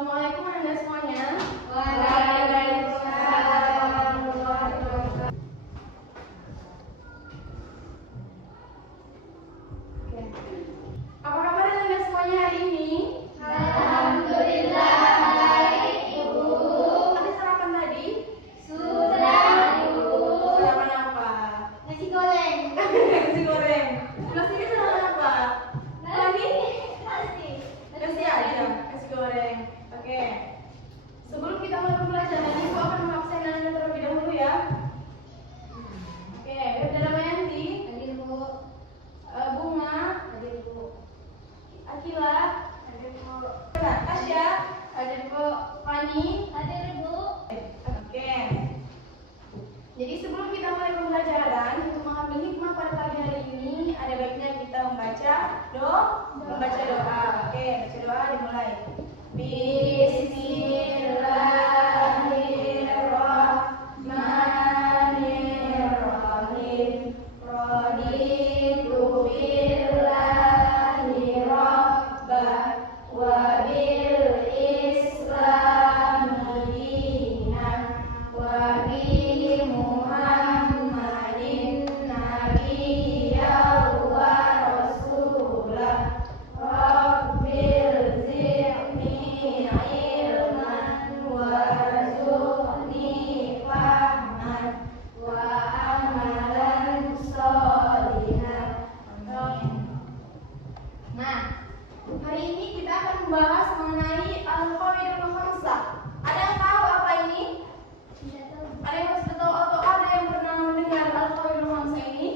Assalamualaikum Anda semuanya. Waalaikumsalam warahmatullahi wabarakatuh. Apa kabar Anda semuanya hari ini? Alhamdulillah baik, Ibu. Ada sarapan tadi? Sudah, Ibu. Sarapan apa? Nasi goreng. Nasi goreng. Nasinya sarapan apa? Nasi aja, nasi goreng. Oke. Sebelum kita mulai pembelajaran, Ibu akan mengabsen Anda terlebih dahulu ya. Oke, Bunda Mayanti, Hadir, Bu. Bunga, Hadir, Bu. Akila, Hadir, Bu. Tasya, ada Bu Fani. Hadir, Bu. Oke. Jadi sebelum kita mulai pembelajaran, untuk mengambil hikmah pada pagi hari ini, ada baiknya kita membaca doa. Oke, baca doa dimulai. Bismillahirrahmanirrahim. Raditu billahi rabbah wa bil islami dinan wa bi Muhammadin nabiyyan wa rasulah. Rabbil zidni ilman warzuqni fahman wa amalan sholihan. Amin. Nah, hari ini kita akan membahas mengenai al-qawaidul khamsah. Ada yang tahu apa ini? Ada yang sudah tahu atau ada yang pernah mendengar al-qawaidul khamsah ini?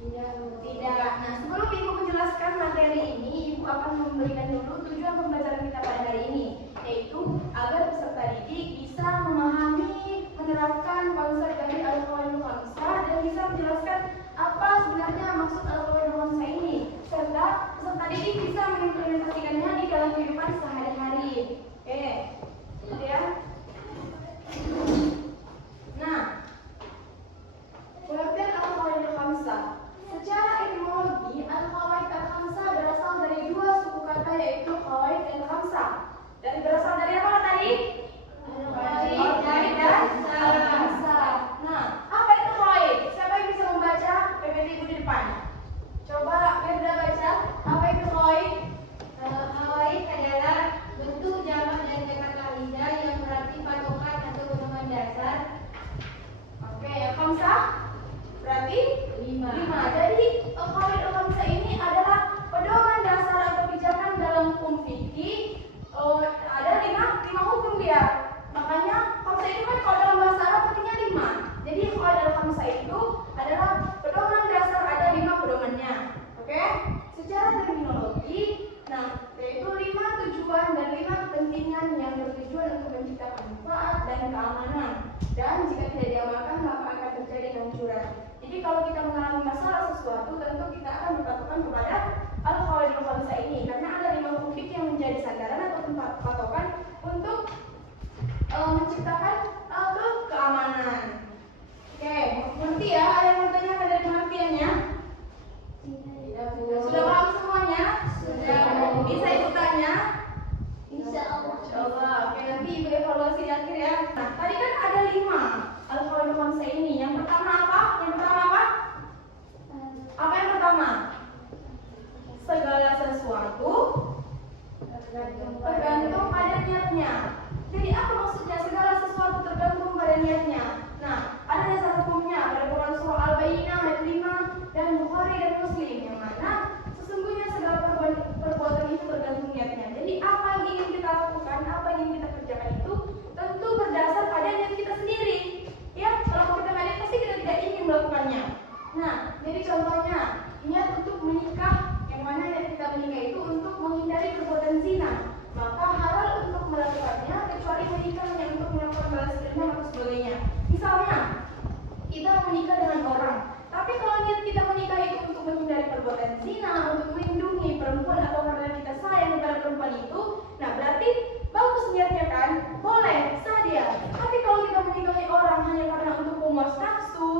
Tidak. Nah, sebelum Ibu menjelaskan materi ini, Ibu akan memberikan dulu tujuan pembelajaran kita pada hari ini, yaitu agar peserta didik bisa memahami, menerapkan konsep dari al-qawaidul khamsah dan bisa menjelaskan apa sebenarnya maksud al-qawaidul khamsah ini, serta peserta didik bisa mengimplementasikannya di dalam kehidupan sehari-hari. Oke, gitu ya. Nah, pengertian al-qawaidul khamsah. Secara etimologi, al-qawaid al-khamsah berasal dari dua suku kata, yaitu qawaid dan khamsah. Dan berasal dari apa tadi? Qawaid dan khamsah. Nah, apa itu qawaid? Siapa yang bisa membaca PPT Ibu di depan? Coba Firda baca. Apa itu qawaid? Qawaid adalah bentuk jamak dari kata kaidah yang berarti patokan atau pedoman dasar. Oke, yang khamsah berarti 5. Jadi qawaid al-khamsah ini adalah pedoman dasar atau pijakan dalam hukum fikih. Ada 5 hukum dia. Makanya khamsah itu kan kalau dalam bahasa Arab artinya 5. Jadi qawaid al-khamsah itu adalah pedoman dasar, ada 5 pedomannya. Oke? Secara terminologi, nah, yaitu 5 tujuan dan 5 kepentingan yang bertujuan untuk menciptakan manfaat dan keamanan. Dan jika tidak diamalkan maka akan terjadi kehancuran. Jadi kalau kita mengalami masalah sesuatu, tentu kita akan berpatokan kepada al-qawaidul khamsah ini, karena ada 5 hukum fikih yang menjadi sandaran atau tempat patokan untuk menciptakan keamanan. Oke, mengerti ya? Ada yang mau tanyakan dari pengertiannya? Sudah paham semuanya? Sudah. Bisa Ibu tanya? Insyaallah. Insyaallah. Oke, nanti Ibu evaluasi di akhir ya. Nah, tadi kan ada 5 al-qawaidul khamsah ini. Yang pertama apa? Apa yang pertama? Segala sesuatu tergantung pada niatnya. Jadi apa maksudnya segala sesuatu tergantung pada niatnya? Nah, ada dasar hukumnya pada Quran surah Al-Bayyinah ayat 5 dan Bukhari dan Muslim, yang mana sesungguhnya segala perbuatan itu tergantung niatnya. Jadi apa yang ingin kita lakukan, apa yang ingin kita kerjakan itu tentu berdasar pada niat kita sendiri. Ya, kalau kita nggak niat pasti kita tidak ingin melakukannya. Nah, jadi contohnya niat untuk menikah, yang mana niat kita menikah itu untuk menghindari perbuatan zina, maka halal untuk melakukannya kecuali menikah hanya untuk melakukan balas dendam atau sebagainya. Misalnya kita menikah dengan orang, tapi kalau niat kita menikah itu untuk menghindari perbuatan zina, untuk melindungi perempuan atau karena kita sayang kepada perempuan itu, nah berarti bagus niatnya kan, boleh, sah dia. Tapi kalau kita menikahi orang hanya karena untuk memuas nafsu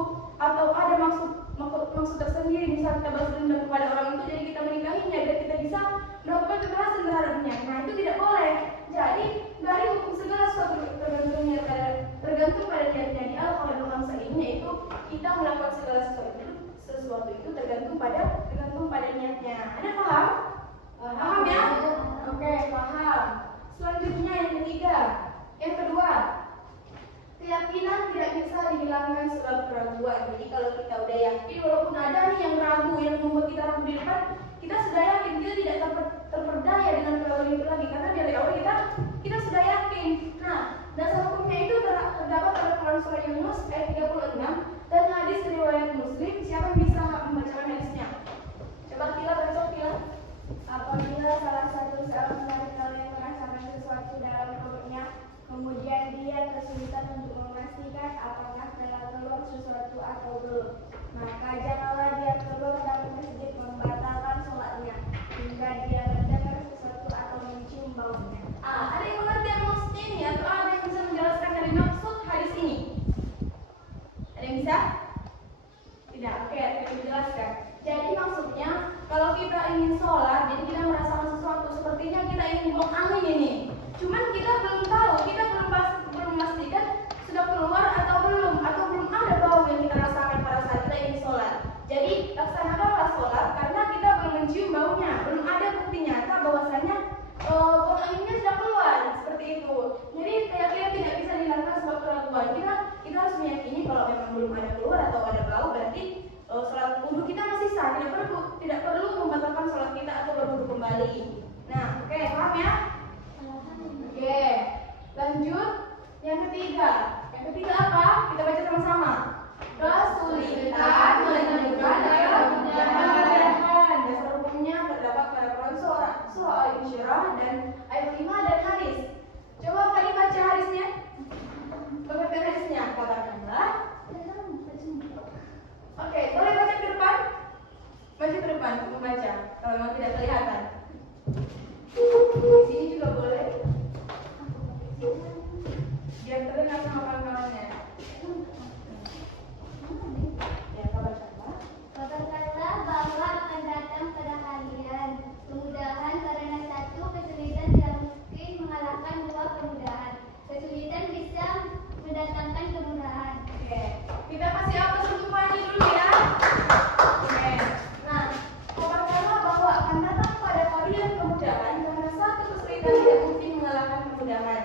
atau ada maksud tersendiri, misal kita balas dendam kepada orang itu, jadi kita menikahinya agar kita bisa melakukan kekerasan terhadapnya, nah itu tidak boleh. Jadi dari tergantung pada niatnya. Ada paham? Paham ya? Oke, paham. Selanjutnya yang ketiga, yang kedua, keyakinan tidak bisa dihilangkan sebab keraguan. Jadi kalau kita udah yakin, walaupun ada nih yang ragu, yang membuat kita ragu di depan, kita sudah yakin, kita tidak terperdaya dengan keraguan itu lagi, karena dari awal kita sudah yakin. Nah, dasar hukumnya itu terdapat pada Quran surah Yunus ayat 36 dan hadis riwayat Muslim. Siapa yang bisa membacakan hadisnya? Coba kita baca kita. Apabila salah satu dari kalian merasakan sesuatu dalam perutnya, kemudian dia kesulitan untuk memastikan apakah telah keluar sesuatu atau belum, maka janganlah dia keluar dari masjid membatalkan sholatnya hingga dia mendengar sesuatu atau mencium baunya. Ada yang mengerti yang maksudnya ini atau ada yang bisa menjelaskan dari maksud hadis ini? Ada yang bisa? Tidak. Oke, saya menjelaskan. Jadi maksudnya kalau kita ingin sholat, jadi kita merasakan sesuatu sepertinya kita ingin buang angin ini. Cuman kita belum tahu, kita belum memastikan sudah keluar atau belum ada bau yang kita rasakan pada saat kita ingin sholat. Jadi laksanakanlah sholat karena kita belum mencium baunya, belum ada bukti nyata bahwasanya buang anginnya sudah keluar seperti itu. Jadi keyakinan tidak bisa dihilangkan sebab keraguan. Kita harus meyakini kalau memang belum ada keluar atau ada bau, berarti sholat wudhu kita masih sah, tidak perlu membatalkan sholat kita atau berwudhu kembali. Nah, oke, paham ya? Oke, lanjut yang ketiga. Yang ketiga apa? Kita baca sama-sama. Kesulitan menentukan kemudahan. Dasar hukumnya terdapat pada Quran surah Al-Insyirah dan ayat 5 dan hadis. Coba kali baca hadisnya. Pengertian hadisnya katakanlah. Oke, boleh baca ke depan? Baca ke depan, membaca. Kalau memang tidak kelihatan. Di sini juga boleh. Biar terdengar sama kawan-kawannya. Ya, kau baca apa? Katakanlah bahwa akan datang pada kalian kemudahan karena satu kesulitan tidak mungkin mengalahkan dua kemudahan. Kesulitan bisa mendatangkan kemudahan. Oke, kita kasih aplaus untuk Fani dulu ya. Oke, nah, katakanlah bahwa akan datang pada kalian kemudahan karena satu kesulitan tidak mungkin mengalahkan kemudahan.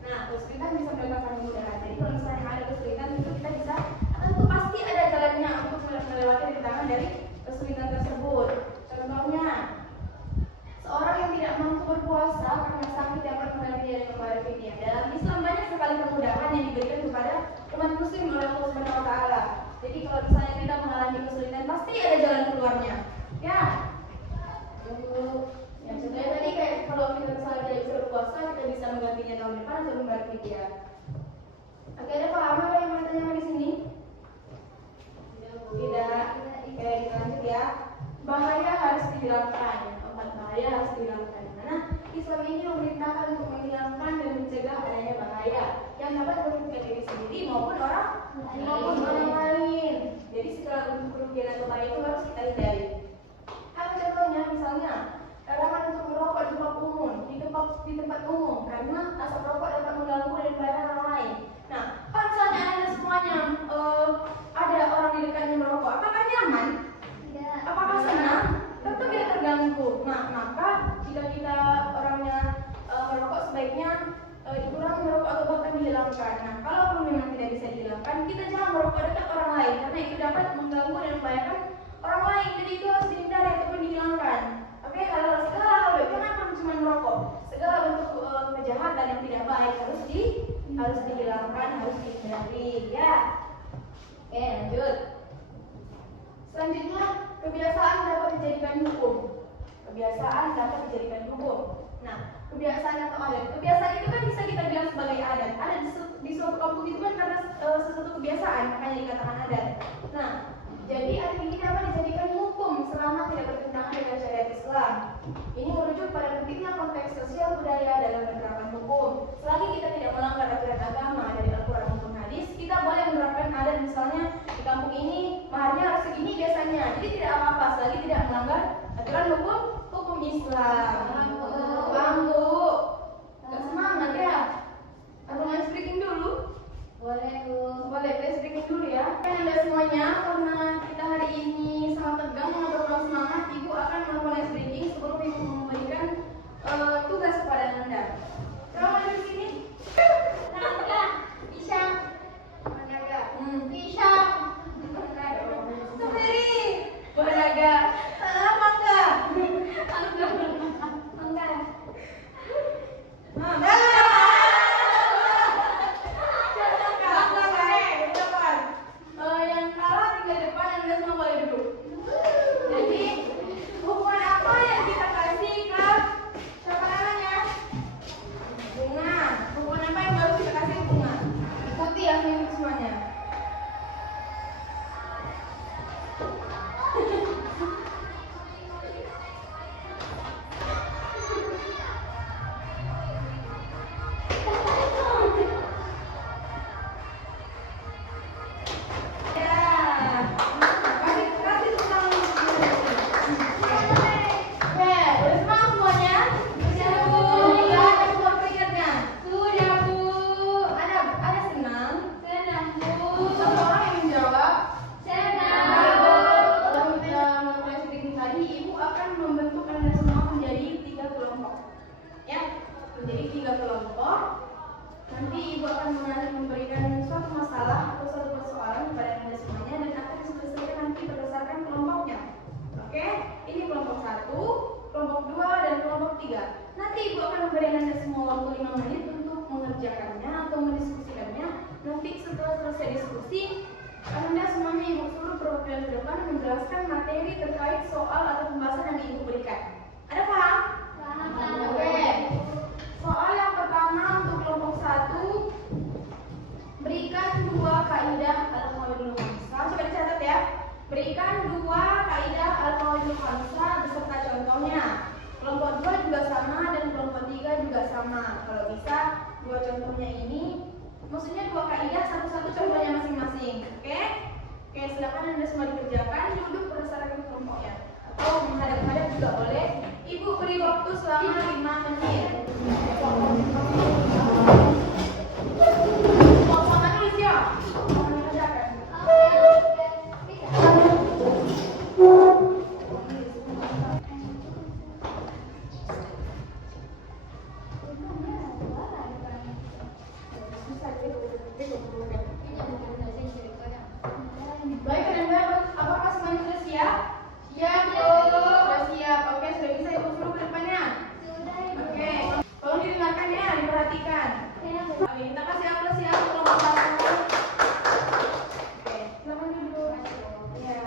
Nah, kesulitan bisa mengalahkan kemudahan. Jadi kalau misalnya ada kesulitan itu kita bisa, tentu pasti ada jalannya untuk melewati rintangan dari kesulitan tersebut. Contohnya, seorang yang tidak mampu berpuasa karena sakit dapat mengganti dia dengan membayar fidyah. Dalam Islam banyak sekali kemudahan yang diberikan kepada umat muslim oleh Allah Subhanahu wa taala. Jadi kalau misalnya kita mengalami kesulitan pasti ada jalan keluarnya. Ya. Yang contohnya tadi kayak kalau kita misalnya tidak bisa berpuasa, kita bisa menggantinya tahun depan atau membayar fidyah. Oke, ada paham apa yang mau ditanyakan di sini? Tidak. Oke, kita lanjut ya. Bahaya harus dihilangkan. Empat bahaya harus dihilangkan. Karena Islam ini memerintahkan untuk menghilangkan dan mencegah adanya bahaya yang dapat merugikan diri sendiri maupun orang lain. Jadi segala bentuk kerugian atau bahaya itu harus kita hindari. Apa contohnya? Misalnya larangan untuk merokok di tempat umum, di tempat umum karena asap rokok dapat mengganggu dan membahayakan orang lain. Nah, kalau misalnya ada semuanya ada orang di dekatnya merokok, apakah nyaman? Tidak. Apakah senang? Tentu tidak terganggu. Nah, maka jika kita orangnya merokok sebaiknya dikurangi merokok atau bahkan dihilangkan. Nah, kalau memang tidak bisa dihilangkan, kita jangan merokok dekat orang lain karena itu dapat mengganggu dan membahayakan orang lain. Jadi itu harus dihindari ataupun dihilangkan. Oke, kalau segala hal baik, jangan cuma merokok. Segala bentuk kejahatan yang tidak baik harus dihilangkan, harus dihindari. Ya. Oke, lanjut. Selanjutnya, kebiasaan dapat dijadikan hukum. Kebiasaan dapat dijadikan hukum. Nah, kebiasaan atau adat. Kebiasaan itu kan bisa kita bilang sebagai adat. Adat di suatu kampung itu kan karena sesuatu kebiasaan, makanya dikatakan adat. Nah, jadi adat ini dapat dijadikan hukum selama tidak bertentangan dengan syariat Islam. Ini merujuk pada pentingnya konteks sosial budaya dalam penerapan hukum. Selagi kita tidak melanggar aturan agama dari Al-Quran maupun hadis, kita boleh menerapkan adat. Misalnya di kampung ini maharnya harus segini biasanya, jadi tidak apa-apa selagi tidak melanggar aturan hukum Islam. Paham Bu? Gak semangat ya? Atau mau speaking dulu? Boleh Bu. Boleh, saya speaking dulu ya. Kan ada semuanya karena kita hari ini sangat tegang Nanti ibu akan memberikan suatu masalah atau suatu persoalan kepada anda semuanya dan akan diselesaikan nanti berdasarkan kelompoknya. Oke, ini kelompok 1, kelompok 2, dan kelompok 3. Nanti ibu akan memberikan anda semua waktu 5 menit untuk mengerjakannya atau mendiskusikannya. Nanti setelah selesai diskusi, anda semuanya ibu suruh perwakilan ke depan menjelaskan materi terkait soal atau pembahasan yang ibu berikan. Ada paham? Oke. Soal yang pertama untuk kelompok 1, berikan 2 kaidah al-qawaidul khamsah. Coba dicatat ya. Berikan 2 kaidah al-qawaidul khamsah beserta contohnya. Kelompok 2 juga sama dan kelompok 3 juga sama. Kalau bisa 2 contohnya ini, maksudnya 2 kaidah satu-satu contohnya masing-masing. Oke? Oke, silakan anda semua dikerjakan. Duduk berdasarkan kelompoknya atau menghadap-hadap juga boleh. Ibu beri waktu selama 5 menit. Sama tulis ya. Mengerjakan. Baik, anda apakah semuanya sudah siap? Siap, sudah siap. Oke, sudah bisa ibu suruh ke depannya. Oke, tolong didengarkan ya, diperhatikan. Oke, kita kasih aplaus ya untuk kelompok 1. Oke, silakan duduk. Ya.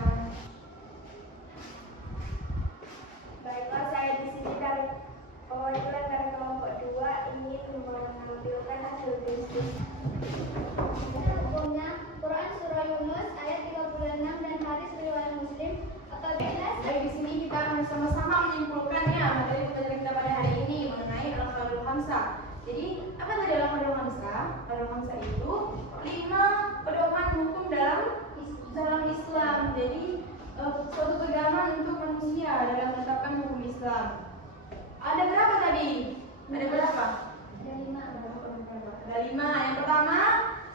Baiklah, saya di sini dari perwakilan dari kelompok 2 ingin menampilkan hasil diskusi. Hukumnya Quran surah Yunus ayat 36 dan hadis riwayat Muslim apabila Baik, di sini kita akan sama-sama menyimpulkannya materi pelajaran kita pada hari ini mengenai al-qawaidul khamsah. Jadi, apa tadi al-qawaidul khamsah? Al-qawaidul khamsah itu 5 pedoman hukum dalam Islam. Jadi, suatu pegangan untuk manusia dalam menetapkan hukum Islam. Ada berapa tadi? Ada berapa? ada 5. Ada 5. Yang pertama,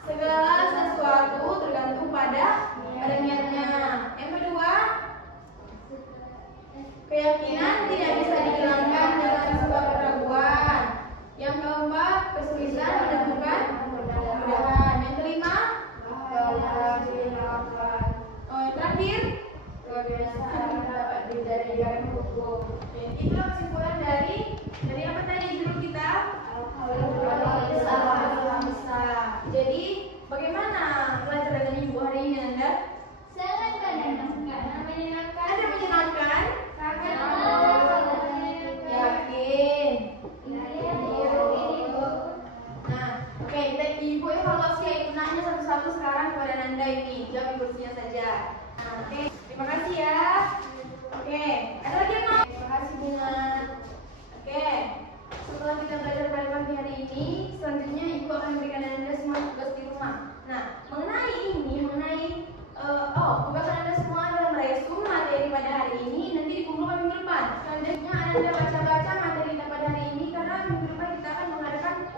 segala sesuatu tergantung pada niatnya. Yang kedua, keyakinan tidak bisa dihilangkan dengan sebuah keraguan. Yang keempat, kesulitan menentukan kemudahan. Yang kelima, yang terakhir, kebiasaan dapat dijadikan hukum. Itulah kesimpulan dari apa tadi judul kita? Jadi, bagaimana pelajaran dari ibu hari ini anda? Sangat menyenangkan. Ada menyenangkan? Sangat Yakin? Nah, oke, kita ibu evaluasi ya, ibu nanya satu-satu sekarang kepada Nanda ini. Jawab kursinya saja. Nah, oke, terima kasih ya. Oke, ada lagi yang mau? Terima kasih Bunga. Oke, setelah kita belajar pada pagi hari ini, selanjutnya ibu akan memberikan Anda semua tugas di rumah. Nah, mengenai pembahasan Anda semua dalam resum materi pada hari ini nanti dikumpulkan minggu depan. Selanjutnya Anda baca-baca materi kita pada hari ini karena minggu depan kita akan mengadakan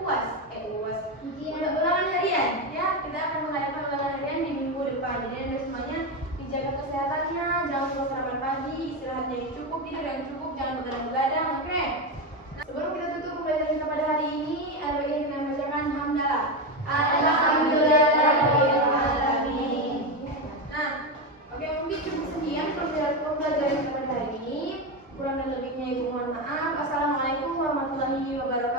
ulangan harian. Ya, kita akan mengadakan ulangan harian di minggu depan. Jadi Anda semuanya dijaga kesehatannya, jangan lupa sarapan pagi, istirahatnya yang cukup, tidur yang cukup, jangan begadang-begadang. Oke. Sebelum kita tutup pembelajaran kita pada hari ini, ada bagian kita membacakan hamdalah. Alhamdulillahirobbilalamin. Nah, oke, mungkin cukup sekian pembelajaran kita pada hari ini. Kurang dan lebihnya ibu mohon maaf. Assalamualaikum warahmatullahi wabarakatuh.